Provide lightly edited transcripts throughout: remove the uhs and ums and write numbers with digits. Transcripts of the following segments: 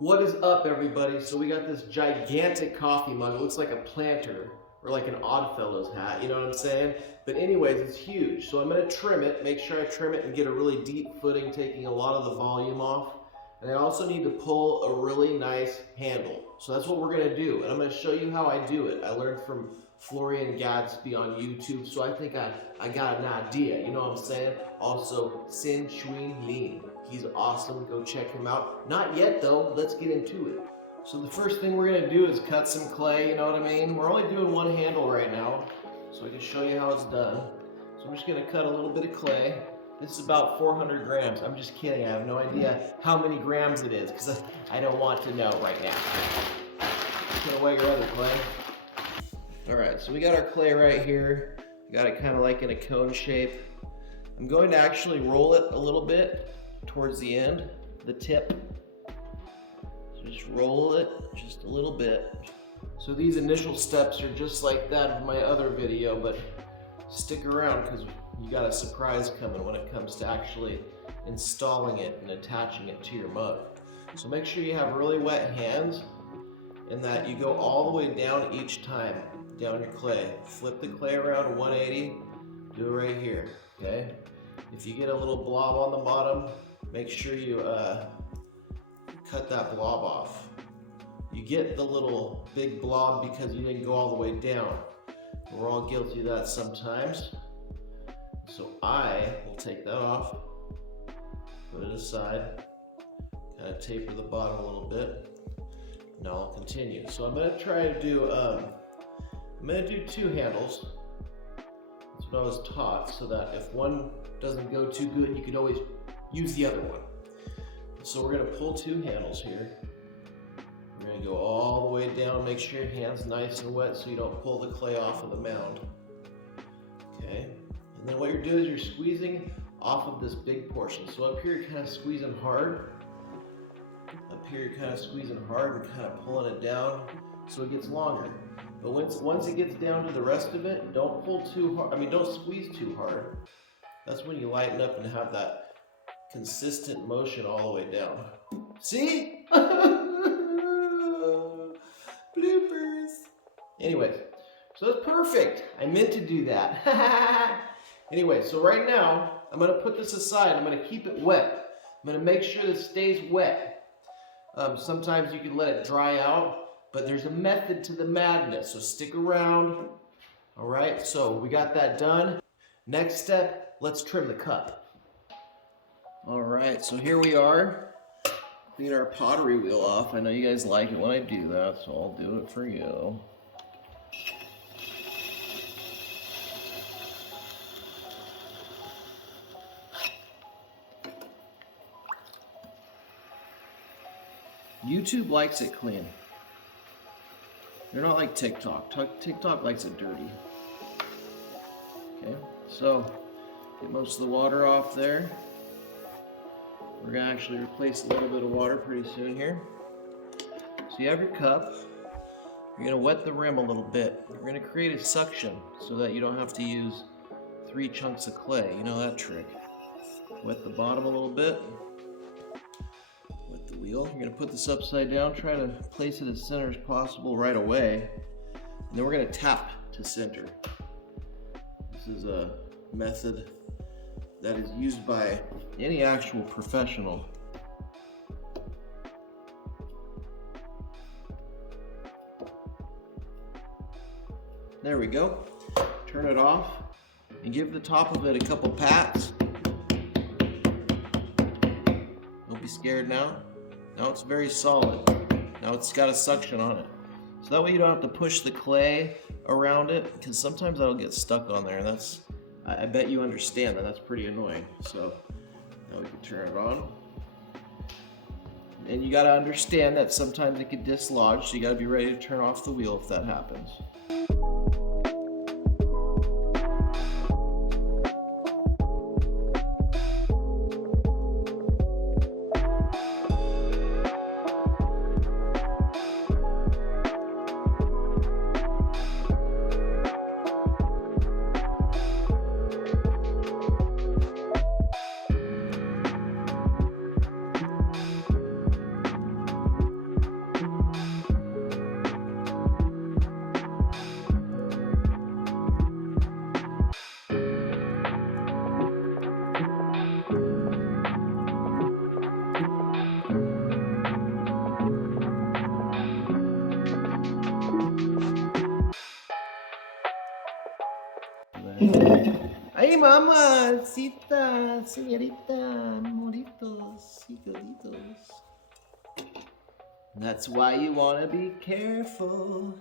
What is up, everybody? So we got this gigantic coffee mug. It looks like a planter or like an Oddfellows hat, you know what I'm saying? But anyways, it's huge. So I'm gonna trim it, make sure I trim it and get a really deep footing, taking a lot of the volume off. And I also need to pull a really nice handle. So that's what we're gonna do. And I'm gonna show you how I do it. I learned from Florian Gadsby on YouTube, so I think I got an idea, you know what I'm saying? Also, Sin Chuin Lin. He's awesome, go check him out. Not yet though, let's get into it. So the first thing we're gonna do is cut some clay, you know what I mean? We're only doing one handle right now, so I can show you how it's done. So I'm just gonna cut a little bit of clay. This is about 400 grams. I'm just kidding, I have no idea how many grams it is, because I don't want to know right now. Just gonna weigh your other clay. All right, so we got our clay right here. We got it kind of like in a cone shape. I'm going to actually roll it a little bit towards the end, the tip. So just roll it just a little bit. So these initial steps are just like that of my other video, but stick around because you got a surprise coming when it comes to actually installing it and attaching it to your mug. So make sure you have really wet hands and that you go all the way down each time, down your clay. Flip the clay around 180, do it right here, okay? If you get a little blob on the bottom, make sure you cut that blob off. You get the little big blob because you didn't go all the way down. We're all guilty of that sometimes. So I will take that off, put it aside, kind of taper the bottom a little bit. Now I'll continue. So I'm gonna try to do, I'm gonna do two handles. That's what I was taught, so that if one doesn't go too good, you can always use the other one. So we're gonna pull two handles here. We're gonna go all the way down, make sure your hand's nice and wet so you don't pull the clay off of the mound. Okay, and then what you're doing is you're squeezing off of this big portion. So up here you're kind of squeezing hard. Up here you're kind of squeezing hard and kind of pulling it down so it gets longer. But once it gets down to the rest of it, don't pull too hard. I mean, don't squeeze too hard. That's when you lighten up and have that consistent motion all the way down. See? Bloopers. Anyways, so that's perfect. I meant to do that. Anyway, so right now, I'm gonna put this aside. I'm gonna keep it wet. I'm gonna make sure this stays wet. Sometimes you can let it dry out, but there's a method to the madness, so stick around. All right, so we got that done. Next step, let's trim the cup. All right, so here we are. Clean our pottery wheel off. I know you guys like it when I do that, so I'll do it for you. YouTube likes it clean. They're not like TikTok. TikTok likes it dirty. Okay, so get most of the water off there. We're gonna actually replace a little bit of water pretty soon here. So you have your cup. You're gonna wet the rim a little bit. We're gonna create a suction so that you don't have to use 3 chunks of clay. You know that trick. Wet the bottom a little bit. Wet the wheel. You're gonna put this upside down. Try to place it as center as possible right away. And then we're gonna tap to center. This is a method that is used by any actual professional. There we go. Turn it off and give the top of it a couple pats. Don't be scared now. Now it's very solid. Now it's got a suction on it. So that way you don't have to push the clay around it, because sometimes that'll get stuck on there, and that's, I bet you understand that. That's pretty annoying. So now we can turn it on. And you gotta understand that sometimes it can dislodge, so you gotta be ready to turn off the wheel if that happens. mamacita, señorita, moritos, hijolitos. That's why you want to be careful.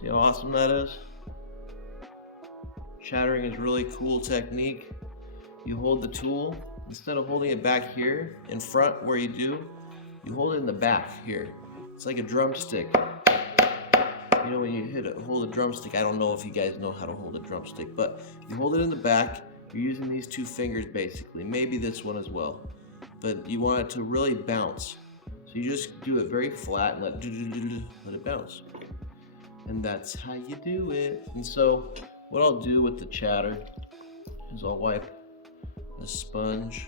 See how awesome that is? Shattering is really cool technique. You hold the tool, instead of holding it back here in front where you hold it in the back here. It's like a drumstick. You know when you hold a drumstick, I don't know if you guys know how to hold a drumstick, but you hold it in the back, you're using these two fingers basically, maybe this one as well. But you want it to really bounce. So you just do it very flat and let it bounce. And that's how you do it. And so what I'll do with the chatter is I'll wipe a sponge.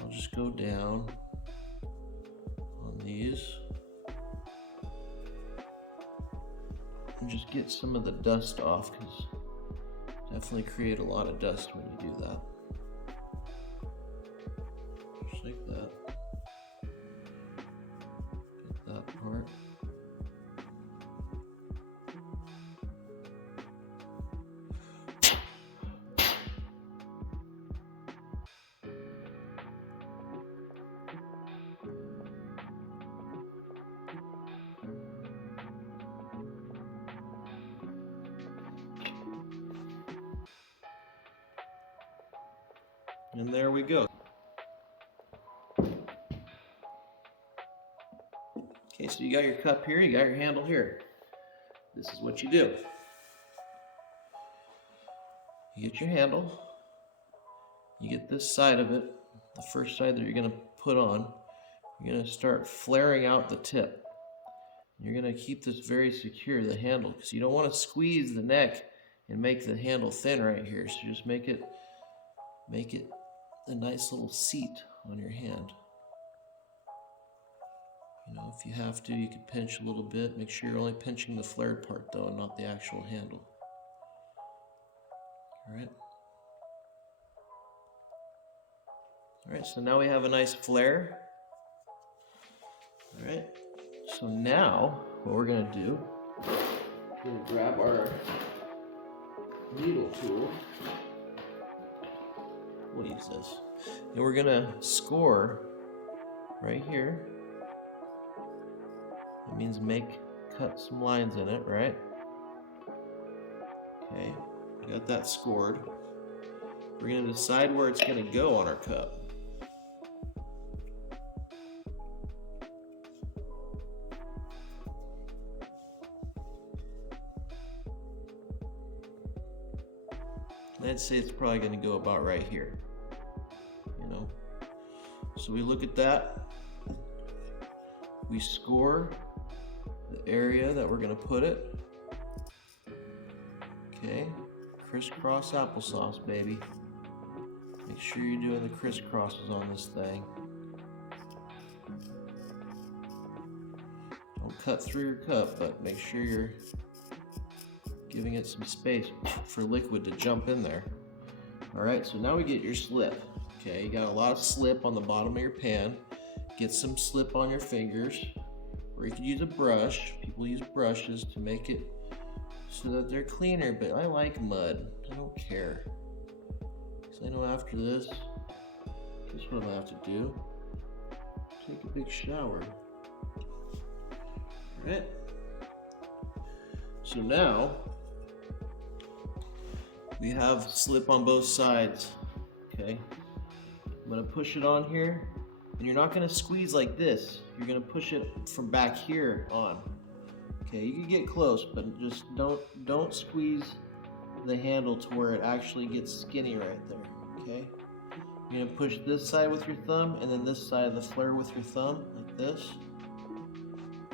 I'll just go down on these and just get some of the dust off, because definitely create a lot of dust when you do that. Just like that. Get that part. And there we go. Okay, so you got your cup here, you got your handle here. This is what you do. You get your handle, you get this side of it, the first side that you're going to put on, you're going to start flaring out the tip. You're going to keep this very secure, the handle, because you don't want to squeeze the neck and make the handle thin right here. So just make it a nice little seat on your hand. You know, if you have to, you can pinch a little bit. Make sure you're only pinching the flared part though, and not the actual handle. All right, so now we have a nice flare. All right, so now what we're gonna do, we're gonna grab our needle tool. We'll use this. And we're gonna score right here. It means cut some lines in it, right? Okay, we got that scored. We're gonna decide where it's gonna go on our cup. I'd say it's probably going to go about right here, you know. So we look at that, we score the area that we're going to put it. Okay, crisscross applesauce, baby. Make sure you're doing the crisscrosses on this thing. Don't cut through your cup, but make sure you're giving it some space for liquid to jump in there. All right, so now we get your slip. Okay, you got a lot of slip on the bottom of your pan. Get some slip on your fingers Or you could use a brush. People use brushes to make it so that they're cleaner, but I like mud. I don't care. Because I know after this, guess what I'm gonna have to do? Take a big shower. Alright. So now, we have slip on both sides. Okay. I'm gonna push it on here, and you're not gonna squeeze like this. You're gonna push it from back here on. Okay, you can get close, but just don't squeeze the handle to where it actually gets skinny right there. Okay. You're gonna push this side with your thumb, and then this side of the flare with your thumb, like this.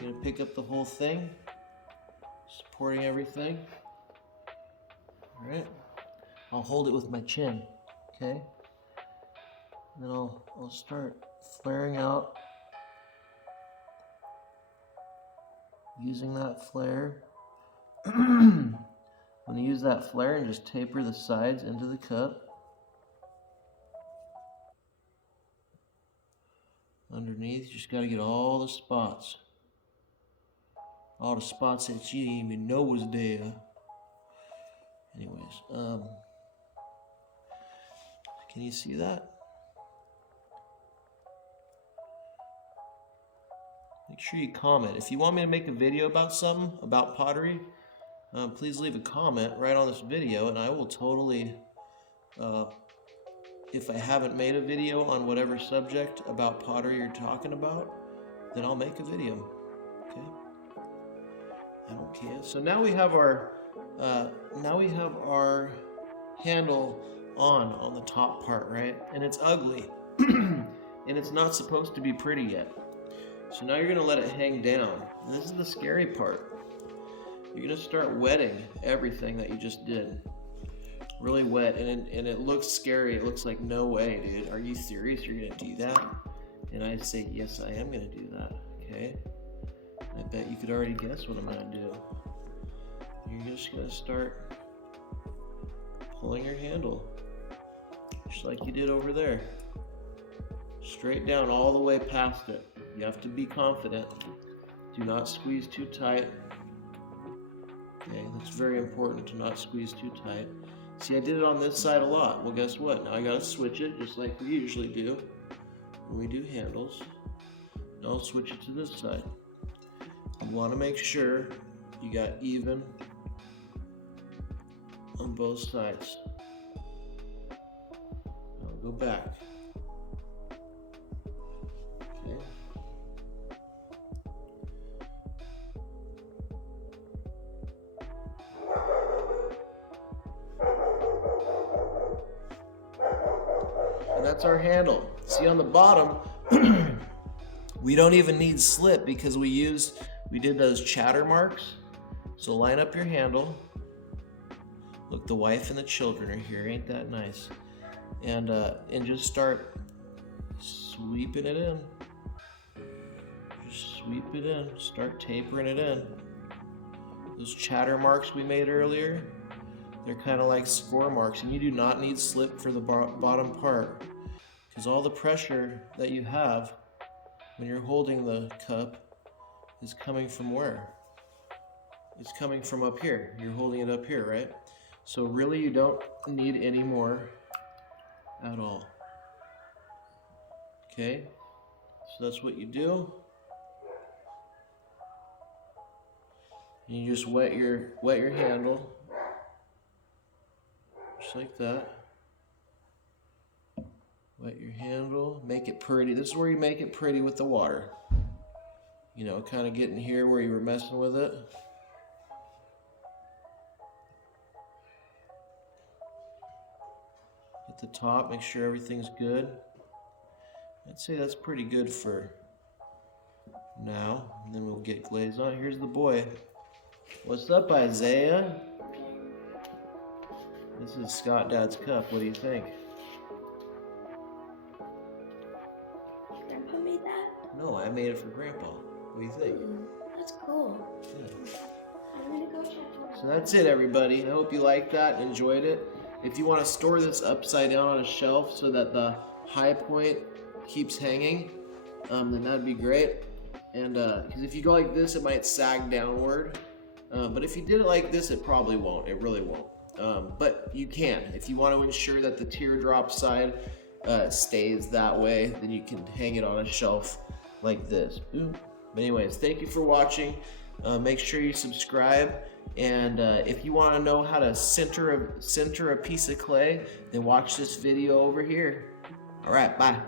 You're gonna pick up the whole thing, supporting everything. All right. I'll hold it with my chin. Okay. And then I'll start flaring out using that flare. I'm going to use that flare and just taper the sides into the cup. Underneath, you just got to get all the spots. All the spots that you didn't even know was there. Anyways, can you see that? Make sure you comment. If you want me to make a video about something, about pottery, please leave a comment right on this video, and I will totally, if I haven't made a video on whatever subject about pottery you're talking about, then I'll make a video. Okay? I don't care. So now we have our handle on the top part, right? And it's ugly, and it's not supposed to be pretty yet. So now you're gonna let it hang down. And this is the scary part. You're gonna start wetting everything that you just did. Really wet, and it looks scary. It looks like, no way, dude. Are you serious? You're gonna do that? And I say, yes, I am gonna do that. Okay. I bet you could already guess what I'm gonna do. You're just gonna start pulling your handle, just like you did over there. Straight down all the way past it. You have to be confident. Do not squeeze too tight. Okay, that's very important to not squeeze too tight. See, I did it on this side a lot. Well, guess what? Now I gotta switch it just like we usually do when we do handles. Now I'll switch it to this side. You want to make sure you got even on both sides. Now I'll go back. Okay. And that's our handle. See on the bottom, we don't even need slip because we did those chatter marks. So line up your handle. Look, the wife and the children are here. Ain't that nice? And just start sweeping it in. Just sweep it in. Start tapering it in. Those chatter marks we made earlier, they're kind of like score marks, and you do not need slip for the bottom part, because all the pressure that you have when you're holding the cup is coming from where? It's coming from up here. You're holding it up here, right? So really you don't need any more at all. Okay? So that's what you do. And you just wet your handle. Just like that. Wet your handle, make it pretty. This is where you make it pretty with the water. You know, kind of getting here where you were messing with it. At the top, make sure everything's good. I'd say that's pretty good for now. And then we'll get glaze on. Here's the boy. What's up, Isaiah? This is Scott Dad's cup. What do you think? Grandpa made that? No, I made it for Grandpa. What do you think? That's cool. Yeah. I'm gonna go check it out. So that's it, everybody. I hope you liked that, enjoyed it. If you want to store this upside down on a shelf so that the high point keeps hanging, then that'd be great. And because if you go like this, it might sag downward. But if you did it like this, it probably won't. It really won't. But you can. If you want to ensure that the teardrop side stays that way, then you can hang it on a shelf like this. Boom. But anyways, thank you for watching. Make sure you subscribe. And if you want to know how to center a piece of clay, then watch this video over here. All right, bye.